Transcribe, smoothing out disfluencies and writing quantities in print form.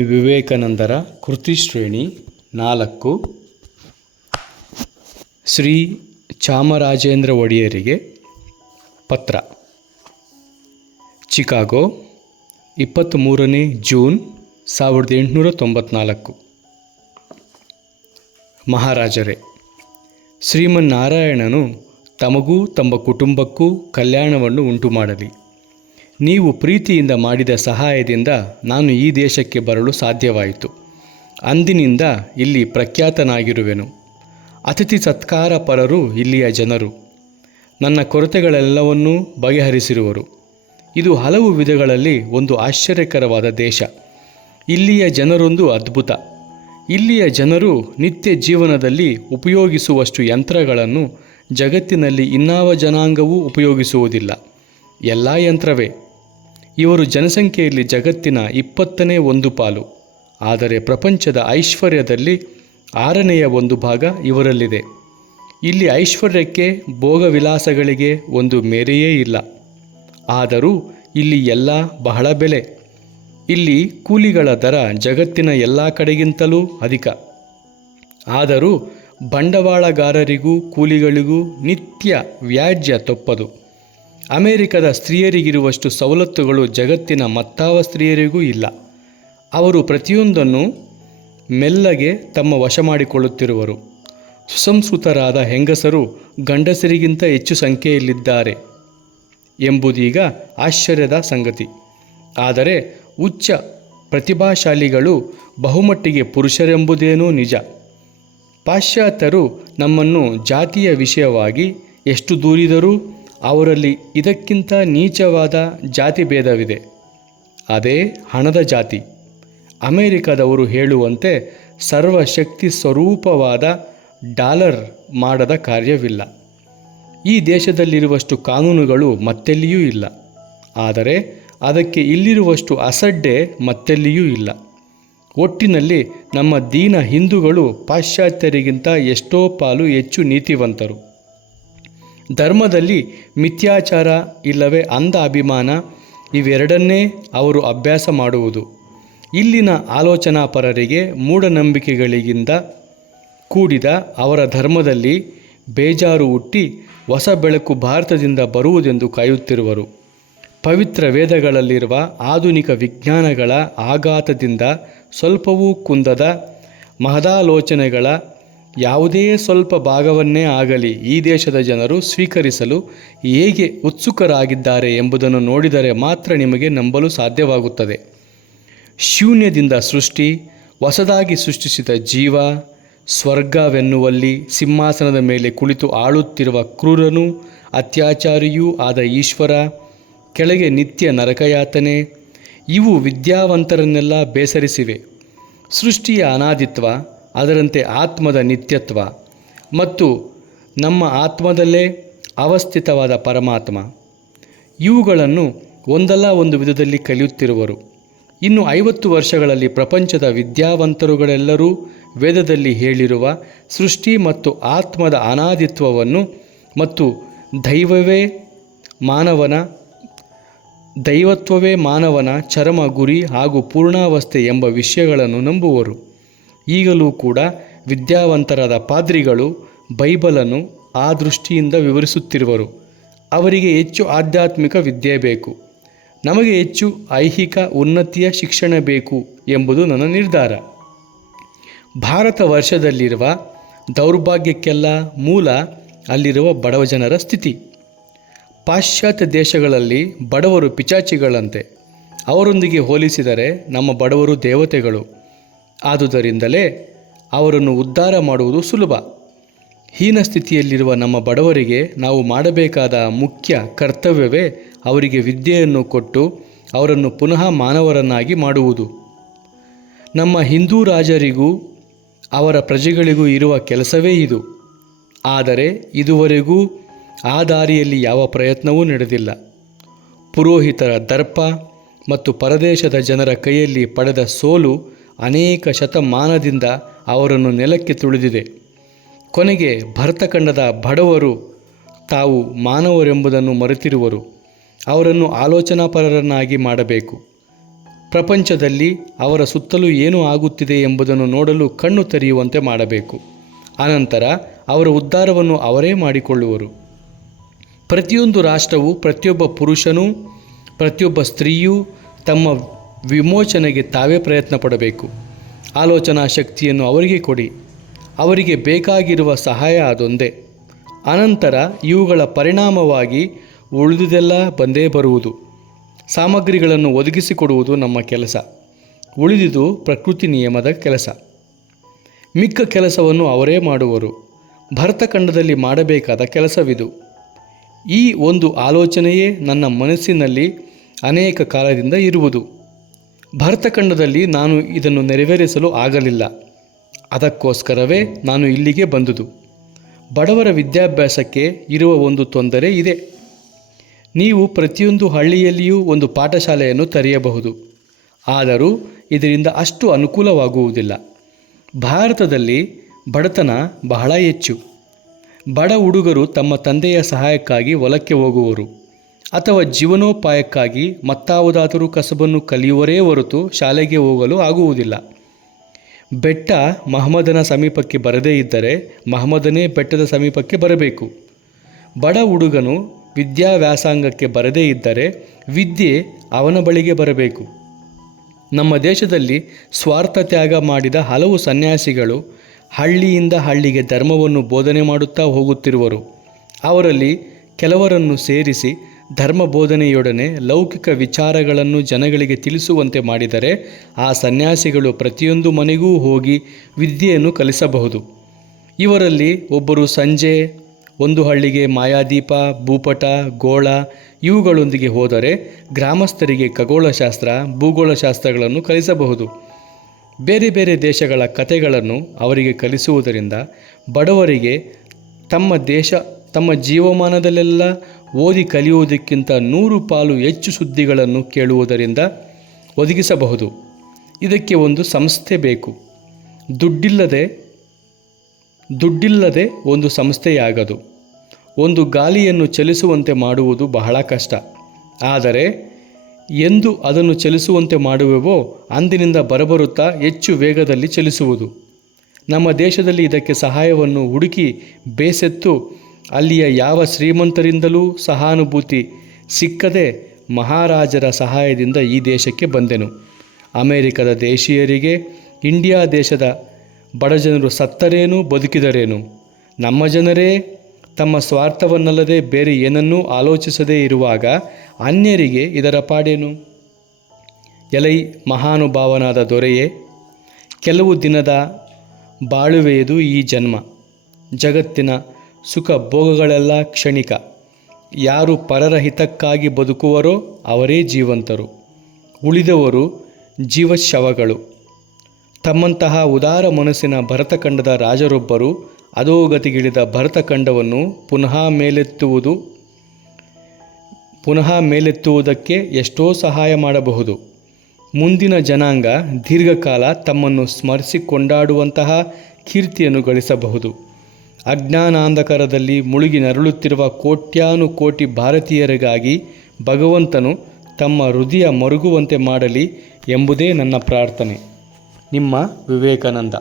ವಿವೇಕಾನಂದರ ಕೃತಿಶ್ರೇಣಿ 4. ಶ್ರೀ ಚಾಮರಾಜೇಂದ್ರ ಒಡೆಯರಿಗೆ ಪತ್ರ. Chicago, 23 June 1894. ಮಹಾರಾಜರೇ, ಶ್ರೀಮನ್ನಾರಾಯಣನು ತಮಗೂ ತಮ್ಮ ಕುಟುಂಬಕ್ಕೂ ಕಲ್ಯಾಣವನ್ನು ಉಂಟು ಮಾಡಲಿ. ನೀವು ಪ್ರೀತಿಯಿಂದ ಮಾಡಿದ ಸಹಾಯದಿಂದ ನಾನು ಈ ದೇಶಕ್ಕೆ ಬರಲು ಸಾಧ್ಯವಾಯಿತು. ಅಂದಿನಿಂದ ಇಲ್ಲಿ ಪ್ರಖ್ಯಾತನಾಗಿರುವೆನು. ಅತಿಥಿ ಸತ್ಕಾರ ಪರರು ಇಲ್ಲಿಯ ಜನರು. ನನ್ನ ಕೊರತೆಗಳೆಲ್ಲವನ್ನೂ ಬಗೆಹರಿಸಿರುವರು. ಇದು ಹಲವು ವಿಧಗಳಲ್ಲಿ ಒಂದು ಆಶ್ಚರ್ಯಕರವಾದ ದೇಶ. ಇಲ್ಲಿಯ ಜನರೊಂದು ಅದ್ಭುತ. ಇಲ್ಲಿಯ ಜನರು ನಿತ್ಯ ಜೀವನದಲ್ಲಿ ಉಪಯೋಗಿಸುವಷ್ಟು ಯಂತ್ರಗಳನ್ನು ಜಗತ್ತಿನಲ್ಲಿ ಇನ್ನಾವ ಜನಾಂಗವೂ ಉಪಯೋಗಿಸುವುದಿಲ್ಲ. ಎಲ್ಲ ಯಂತ್ರವೇ. ಇವರು ಜನಸಂಖ್ಯೆಯಲ್ಲಿ ಜಗತ್ತಿನ 20ನೇ 1 ಪಾಲು. ಆದರೆ ಪ್ರಪಂಚದ ಐಶ್ವರ್ಯದಲ್ಲಿ 6ನೇ 1 ಭಾಗ ಇವರಲ್ಲಿದೆ. ಇಲ್ಲಿ ಐಶ್ವರ್ಯಕ್ಕೆ, ಭೋಗವಿಲಾಸಗಳಿಗೆ ಒಂದು ಮೇರೆಯೇ ಇಲ್ಲ. ಆದರೂ ಇಲ್ಲಿ ಎಲ್ಲ ಬಹಳ ಬೆಲೆ. ಇಲ್ಲಿ ಕೂಲಿಗಳ ದರ ಜಗತ್ತಿನ ಎಲ್ಲ ಕಡೆಗಿಂತಲೂ ಅಧಿಕ. ಆದರೂ ಬಂಡವಾಳಗಾರರಿಗೂ ಕೂಲಿಗಳಿಗೂ ನಿತ್ಯ ವ್ಯಾಜ್ಯ ತಪ್ಪದು. ಅಮೆರಿಕದ ಸ್ತ್ರೀಯರಿಗಿರುವಷ್ಟು ಸವಲತ್ತುಗಳು ಜಗತ್ತಿನ ಮತ್ತಾವ ಸ್ತ್ರೀಯರಿಗೂ ಇಲ್ಲ. ಅವರು ಪ್ರತಿಯೊಂದನ್ನು ಮೆಲ್ಲಗೆ ತಮ್ಮ ವಶ ಮಾಡಿಕೊಳ್ಳುತ್ತಿರುವರು. ಸುಸಂಸ್ಕೃತರಾದ ಹೆಂಗಸರು ಗಂಡಸರಿಗಿಂತ ಹೆಚ್ಚು ಸಂಖ್ಯೆಯಲ್ಲಿದ್ದಾರೆ ಎಂಬುದೀಗ ಆಶ್ಚರ್ಯದ ಸಂಗತಿ. ಆದರೆ ಉಚ್ಚ ಪ್ರತಿಭಾಶಾಲಿಗಳು ಬಹುಮಟ್ಟಿಗೆ ಪುರುಷರೆಂಬುದೇನೂ ನಿಜ. ಪಾಶ್ಚಾತ್ಯರು ನಮ್ಮನ್ನು ಜಾತಿಯ ವಿಷಯವಾಗಿ ಎಷ್ಟು ದೂರಿದರೂ ಅವರಲ್ಲಿ ಇದಕ್ಕಿಂತ ನೀಚವಾದ ಜಾತಿ ಭೇದವಿದೆ. ಅದೇ ಹಣದ ಜಾತಿ. ಅಮೆರಿಕದವರು ಹೇಳುವಂತೆ ಸರ್ವಶಕ್ತಿ ಸ್ವರೂಪವಾದ ಡಾಲರ್ ಮಾಡದ ಕಾರ್ಯವಿಲ್ಲ. ಈ ದೇಶದಲ್ಲಿರುವಷ್ಟು ಕಾನೂನುಗಳು ಮತ್ತೆಲ್ಲಿಯೂ ಇಲ್ಲ. ಆದರೆ ಅದಕ್ಕೆ ಇಲ್ಲಿರುವಷ್ಟು ಅಸಡ್ಡೆ ಮತ್ತೆಲ್ಲಿಯೂ ಇಲ್ಲ. ಒಟ್ಟಿನಲ್ಲಿ ನಮ್ಮ ದೀನ ಹಿಂದೂಗಳು ಪಾಶ್ಚಾತ್ಯರಿಗಿಂತ ಎಷ್ಟೋ ಪಾಲು ಹೆಚ್ಚು ನೀತಿವಂತರು. ಧರ್ಮದಲ್ಲಿ ಮಿಥ್ಯಾಚಾರ ಇಲ್ಲವೇ ಅಂಧ ಅಭಿಮಾನ ಇವೆರಡನ್ನೇ ಅವರು ಅಭ್ಯಾಸ ಮಾಡುವುದು. ಇಲ್ಲಿನ ಆಲೋಚನಾಪರರಿಗೆ ಮೂಢನಂಬಿಕೆಗಳಿಂದ ಕೂಡಿದ ಅವರ ಧರ್ಮದಲ್ಲಿ ಬೇಜಾರು ಹುಟ್ಟಿ ಹೊಸ ಬೆಳಕು ಭಾರತದಿಂದ ಬರುವುದೆಂದು ಕಾಯುತ್ತಿರುವರು. ಪವಿತ್ರ ವೇದಗಳಲ್ಲಿರುವ ಆಧುನಿಕ ವಿಜ್ಞಾನಗಳ ಆಘಾತದಿಂದ ಸ್ವಲ್ಪವೂ ಕುಂದದ ಮಹದಾಲೋಚನೆಗಳ ಯಾವುದೇ ಸ್ವಲ್ಪ ಭಾಗವನ್ನೇ ಆಗಲಿ ಈ ದೇಶದ ಜನರು ಸ್ವೀಕರಿಸಲು ಹೇಗೆ ಉತ್ಸುಕರಾಗಿದ್ದಾರೆ ಎಂಬುದನ್ನು ನೋಡಿದರೆ ಮಾತ್ರ ನಿಮಗೆ ನಂಬಲು ಸಾಧ್ಯವಾಗುತ್ತದೆ. ಶೂನ್ಯದಿಂದ ಸೃಷ್ಟಿ, ಹೊಸದಾಗಿ ಸೃಷ್ಟಿಸಿದ ಜೀವ, ಸ್ವರ್ಗವೆನ್ನುವಲ್ಲಿ ಸಿಂಹಾಸನದ ಮೇಲೆ ಕುಳಿತು ಆಳುತ್ತಿರುವ ಕ್ರೂರನೂ ಅತ್ಯಾಚಾರಿಯೂ ಆದ ಈಶ್ವರ, ಕೆಳಗೆ ನಿತ್ಯ ನರಕಯಾತನೆ, ಇವು ವಿದ್ಯಾವಂತರನ್ನೆಲ್ಲ ಬೇಸರಿಸಿವೆ. ಸೃಷ್ಟಿಯ ಅನಾದಿತ್ವ, ಅದರಂತೆ ಆತ್ಮದ ನಿತ್ಯತ್ವ ಮತ್ತು ನಮ್ಮ ಆತ್ಮದಲ್ಲೇ ಅವಸ್ಥಿತವಾದ ಪರಮಾತ್ಮ, ಇವುಗಳನ್ನು ಒಂದಲ್ಲ ಒಂದು ವಿಧದಲ್ಲಿ ಕಲಿಯುತ್ತಿರುವರು. ಇನ್ನು 50 ವರ್ಷಗಳಲ್ಲಿ ಪ್ರಪಂಚದ ವಿದ್ಯಾವಂತರುಗಳೆಲ್ಲರೂ ವೇದದಲ್ಲಿ ಹೇಳಿರುವ ಸೃಷ್ಟಿ ಮತ್ತು ಆತ್ಮದ ಅನಾದಿತ್ವವನ್ನು ಮತ್ತು ದೈವತ್ವವೇ ಮಾನವನ ಚರಮ ಗುರಿ ಹಾಗೂ ಪೂರ್ಣಾವಸ್ಥೆ ಎಂಬ ವಿಷಯಗಳನ್ನು ನಂಬುವರು. ಈಗಲೂ ಕೂಡ ವಿದ್ಯಾವಂತರಾದ ಪಾದ್ರಿಗಳು ಬೈಬಲನ್ನು ಆ ದೃಷ್ಟಿಯಿಂದ ವಿವರಿಸುತ್ತಿರುವರು. ಅವರಿಗೆ ಹೆಚ್ಚು ಆಧ್ಯಾತ್ಮಿಕ ವಿದ್ಯೆ ಬೇಕು, ನಮಗೆ ಹೆಚ್ಚು ಐಹಿಕ ಉನ್ನತಿಯ ಶಿಕ್ಷಣ ಬೇಕು ಎಂಬುದು ನನ್ನ ನಿರ್ಧಾರ. ಭಾರತ ವರ್ಷದಲ್ಲಿರುವ ದೌರ್ಭಾಗ್ಯಕ್ಕೆಲ್ಲ ಮೂಲ ಅಲ್ಲಿರುವ ಬಡವ ಜನರ ಸ್ಥಿತಿ. ಪಾಶ್ಚಾತ್ಯ ದೇಶಗಳಲ್ಲಿ ಬಡವರು ಪಿಚಾಚಿಗಳಂತೆ. ಅವರೊಂದಿಗೆ ಹೋಲಿಸಿದರೆ ನಮ್ಮ ಬಡವರು ದೇವತೆಗಳು. ಆದುದರಿಂದಲೇ ಅವರನ್ನು ಉದ್ಧಾರ ಮಾಡುವುದು ಸುಲಭ. ಹೀನ ಸ್ಥಿತಿಯಲ್ಲಿರುವ ನಮ್ಮ ಬಡವರಿಗೆ ನಾವು ಮಾಡಬೇಕಾದ ಮುಖ್ಯ ಕರ್ತವ್ಯವೇ ಅವರಿಗೆ ವಿದ್ಯೆಯನ್ನು ಕೊಟ್ಟು ಅವರನ್ನು ಪುನಃ ಮಾನವರನ್ನಾಗಿ ಮಾಡುವುದು. ನಮ್ಮ ಹಿಂದೂ ರಾಜರಿಗೂ ಅವರ ಪ್ರಜೆಗಳಿಗೂ ಇರುವ ಕೆಲಸವೇ ಇದು. ಆದರೆ ಇದುವರೆಗೂ ಆ ದಾರಿಯಲ್ಲಿ ಯಾವ ಪ್ರಯತ್ನವೂ ನಡೆದಿಲ್ಲ. ಪುರೋಹಿತರ ದರ್ಪ ಮತ್ತು ಪರದೇಶದ ಜನರ ಕೈಯಲ್ಲಿ ಪಡೆದ ಸೋಲು ಅನೇಕ ಶತಮಾನದಿಂದ ಅವರನ್ನು ನೆಲಕ್ಕೆ ತುಳಿದಿದೆ. ಕೊನೆಗೆ ಭರತಖಂಡದ ಬಡವರು ತಾವು ಮಾನವರೆಂಬುದನ್ನು ಮರೆತಿರುವರು. ಅವರನ್ನು ಆಲೋಚನಾಪರರನ್ನಾಗಿ ಮಾಡಬೇಕು. ಪ್ರಪಂಚದಲ್ಲಿ ಅವರ ಸುತ್ತಲೂ ಏನು ಆಗುತ್ತಿದೆ ಎಂಬುದನ್ನು ನೋಡಲು ಕಣ್ಣು ತೆರೆಯುವಂತೆ ಮಾಡಬೇಕು. ಅನಂತರ ಅವರ ಉದ್ಧಾರವನ್ನು ಅವರೇ ಮಾಡಿಕೊಳ್ಳುವರು. ಪ್ರತಿಯೊಂದು ರಾಷ್ಟ್ರವು, ಪ್ರತಿಯೊಬ್ಬ ಪುರುಷನೂ, ಪ್ರತಿಯೊಬ್ಬ ಸ್ತ್ರೀಯೂ ತಮ್ಮ ವಿಮೋಚನೆಗೆ ತಾವೇ ಪ್ರಯತ್ನ ಪಡಬೇಕು. ಆಲೋಚನಾ ಶಕ್ತಿಯನ್ನು ಅವರಿಗೆ ಕೊಡಿ. ಅವರಿಗೆ ಬೇಕಾಗಿರುವ ಸಹಾಯ ಅದೊಂದೇ. ಅನಂತರ ಇವುಗಳ ಪರಿಣಾಮವಾಗಿ ಉಳಿದುದೆಲ್ಲ ಬಂದೇ ಬರುವುದು. ಸಾಮಗ್ರಿಗಳನ್ನು ಒದಗಿಸಿಕೊಡುವುದು ನಮ್ಮ ಕೆಲಸ. ಉಳಿದುದು ಪ್ರಕೃತಿ ನಿಯಮದ ಕೆಲಸ. ಮಿಕ್ಕ ಕೆಲಸವನ್ನು ಅವರೇ ಮಾಡುವರು. ಭರತಖಂಡದಲ್ಲಿ ಮಾಡಬೇಕಾದ ಕೆಲಸವಿದು. ಈ ಒಂದು ಆಲೋಚನೆಯೇ ನನ್ನ ಮನಸ್ಸಿನಲ್ಲಿ ಅನೇಕ ಕಾಲದಿಂದ ಇರುವುದು. ಭರತಖಂಡದಲ್ಲಿ ನಾನು ಇದನ್ನು ನೆರವೇರಿಸಲು ಆಗಲಿಲ್ಲ. ಅದಕ್ಕೋಸ್ಕರವೇ ನಾನು ಇಲ್ಲಿಗೆ ಬಂದುದು. ಬಡವರ ವಿದ್ಯಾಭ್ಯಾಸಕ್ಕೆ ಇರುವ ಒಂದು ತೊಂದರೆ ಇದೆ. ನೀವು ಪ್ರತಿಯೊಂದು ಹಳ್ಳಿಯಲ್ಲಿಯೂ ಒಂದು ಪಾಠಶಾಲೆಯನ್ನು ತೆರೆಯಬಹುದು. ಆದರೂ ಇದರಿಂದ ಅಷ್ಟು ಅನುಕೂಲವಾಗುವುದಿಲ್ಲ. ಭಾರತದಲ್ಲಿ ಬಡತನ ಬಹಳ ಹೆಚ್ಚು. ಬಡ ಹುಡುಗರು ತಮ್ಮ ತಂದೆಯ ಸಹಾಯಕ್ಕಾಗಿ ಹೊಲಕ್ಕೆ ಹೋಗುವರು ಅಥವಾ ಜೀವನೋಪಾಯಕ್ಕಾಗಿ ಮತ್ತಾವುದಾದರೂ ಕಸಬನ್ನು ಕಲಿಯುವರೇ ಹೊರತು ಶಾಲೆಗೆ ಹೋಗಲು ಆಗುವುದಿಲ್ಲ. ಬೆಟ್ಟ ಮಹಮ್ಮದನ ಸಮೀಪಕ್ಕೆ ಬರದೇ ಇದ್ದರೆ ಮಹಮ್ಮದನೇ ಬೆಟ್ಟದ ಸಮೀಪಕ್ಕೆ ಬರಬೇಕು. ಬಡ ಹುಡುಗನು ವಿದ್ಯಾವ್ಯಾಸಂಗಕ್ಕೆ ಬರದೇ ಇದ್ದರೆ ವಿದ್ಯೆ ಅವನ ಬಳಿಗೆ ಬರಬೇಕು. ನಮ್ಮ ದೇಶದಲ್ಲಿ ಸ್ವಾರ್ಥ ತ್ಯಾಗ ಮಾಡಿದ ಹಲವು ಸನ್ಯಾಸಿಗಳು ಹಳ್ಳಿಯಿಂದ ಹಳ್ಳಿಗೆ ಧರ್ಮವನ್ನು ಬೋಧನೆ ಮಾಡುತ್ತಾ ಹೋಗುತ್ತಿರುವರು. ಅವರಲ್ಲಿ ಕೆಲವರನ್ನು ಸೇರಿಸಿ ಧರ್ಮ ಬೋಧನೆಯೊಡನೆ ಲೌಕಿಕ ವಿಚಾರಗಳನ್ನು ಜನಗಳಿಗೆ ತಿಳಿಸುವಂತೆ ಮಾಡಿದರೆ ಆ ಸನ್ಯಾಸಿಗಳು ಪ್ರತಿಯೊಂದು ಮನೆಗೂ ಹೋಗಿ ವಿದ್ಯೆಯನ್ನು ಕಲಿಸಬಹುದು. ಇವರಲ್ಲಿ ಒಬ್ಬರು ಸಂಜೆ ಒಂದು ಹಳ್ಳಿಗೆ ಮಾಯಾದೀಪ, ಭೂಪಟ, ಗೋಳ ಇವುಗಳೊಂದಿಗೆ ಹೋದರೆ ಗ್ರಾಮಸ್ಥರಿಗೆ ಖಗೋಳಶಾಸ್ತ್ರ, ಭೂಗೋಳಶಾಸ್ತ್ರಗಳನ್ನು ಕಲಿಸಬಹುದು. ಬೇರೆ ಬೇರೆ ದೇಶಗಳ ಕಥೆಗಳನ್ನು ಅವರಿಗೆ ಕಲಿಸುವುದರಿಂದ ಬಡವರಿಗೆ ತಮ್ಮ ಜೀವಮಾನದಲ್ಲೆಲ್ಲ ಓದಿ ಕಲಿಯುವುದಕ್ಕಿಂತ 100 ಪಾಲು ಹೆಚ್ಚು ಸುದ್ದಿಗಳನ್ನು ಕೇಳುವುದರಿಂದ ಒದಗಿಸಬಹುದು. ಇದಕ್ಕೆ ಒಂದು ಸಂಸ್ಥೆ ಬೇಕು. ದುಡ್ಡಿಲ್ಲದೆ ಒಂದು ಸಂಸ್ಥೆಯಾಗದು. ಒಂದು ಗಾಲಿಯನ್ನು ಚಲಿಸುವಂತೆ ಮಾಡುವುದು ಬಹಳ ಕಷ್ಟ. ಆದರೆ ಎಂದು ಅದನ್ನು ಚಲಿಸುವಂತೆ ಮಾಡುವೆವೋ ಅಂದಿನಿಂದ ಬರಬರುತ್ತಾ ಹೆಚ್ಚು ವೇಗದಲ್ಲಿ ಚಲಿಸುವುದು. ನಮ್ಮ ದೇಶದಲ್ಲಿ ಇದಕ್ಕೆ ಸಹಾಯವನ್ನು ಹುಡುಕಿ ಬೇಸೆತ್ತು ಅಲ್ಲಿಯ ಯಾವ ಶ್ರೀಮಂತರಿಂದಲೂ ಸಹಾನುಭೂತಿ ಸಿಕ್ಕದೆ ಮಹಾರಾಜರ ಸಹಾಯದಿಂದ ಈ ದೇಶಕ್ಕೆ ಬಂದೆನು. ಅಮೆರಿಕದ ದೇಶೀಯರಿಗೆ ಇಂಡಿಯಾ ದೇಶದ ಬಡಜನರು ಸತ್ತರೇನು ಬದುಕಿದರೇನು, ನಮ್ಮ ಜನರೇ ತಮ್ಮ ಸ್ವಾರ್ಥವನ್ನಲ್ಲದೆ ಬೇರೆ ಏನನ್ನೂ ಆಲೋಚಿಸದೇ ಇರುವಾಗ ಅನ್ಯರಿಗೆ ಇದರ ಪಾಡೇನು? ಎಲೈ ಮಹಾನುಭಾವನಾದ ದೊರೆಯೇ, ಕೆಲವು ದಿನದ ಬಾಳುವೆಯದು ಈ ಜನ್ಮ. ಜಗತ್ತಿನ ಸುಖ ಭೋಗಗಳೆಲ್ಲ ಕ್ಷಣಿಕ. ಯಾರು ಪರರ ಹಿತಕ್ಕಾಗಿ ಬದುಕುವರೋ ಅವರೇ ಜೀವಂತರು, ಉಳಿದವರು ಜೀವಶವಗಳು. ತಮ್ಮಂತಹ ಉದಾರ ಮನಸ್ಸಿನ ಭರತಖಂಡದ ರಾಜರೊಬ್ಬರು ಅಧೋಗತಿಗಿಳಿದ ಭರತಖಂಡವನ್ನು ಪುನಃ ಮೇಲೆತ್ತುವುದಕ್ಕೆ ಎಷ್ಟೋ ಸಹಾಯ ಮಾಡಬಹುದು. ಮುಂದಿನ ಜನಾಂಗ ದೀರ್ಘಕಾಲ ತಮ್ಮನ್ನು ಸ್ಮರಿಸಿ ಕೊಂಡಾಡುವಂತಹ ಕೀರ್ತಿಯನ್ನು ಗಳಿಸಬಹುದು. ಅಜ್ಞಾನಾಂಧಕಾರದಲ್ಲಿ ಮುಳುಗಿ ನರಳುತ್ತಿರುವ ಕೋಟ್ಯಾನುಕೋಟಿ ಭಾರತೀಯರಿಗಾಗಿ ಭಗವಂತನು ತಮ್ಮ ಹೃದಯ ಮರುಗುವಂತೆ ಮಾಡಲಿ ಎಂಬುದೇ ನನ್ನ ಪ್ರಾರ್ಥನೆ. ನಿಮ್ಮ ವಿವೇಕಾನಂದ.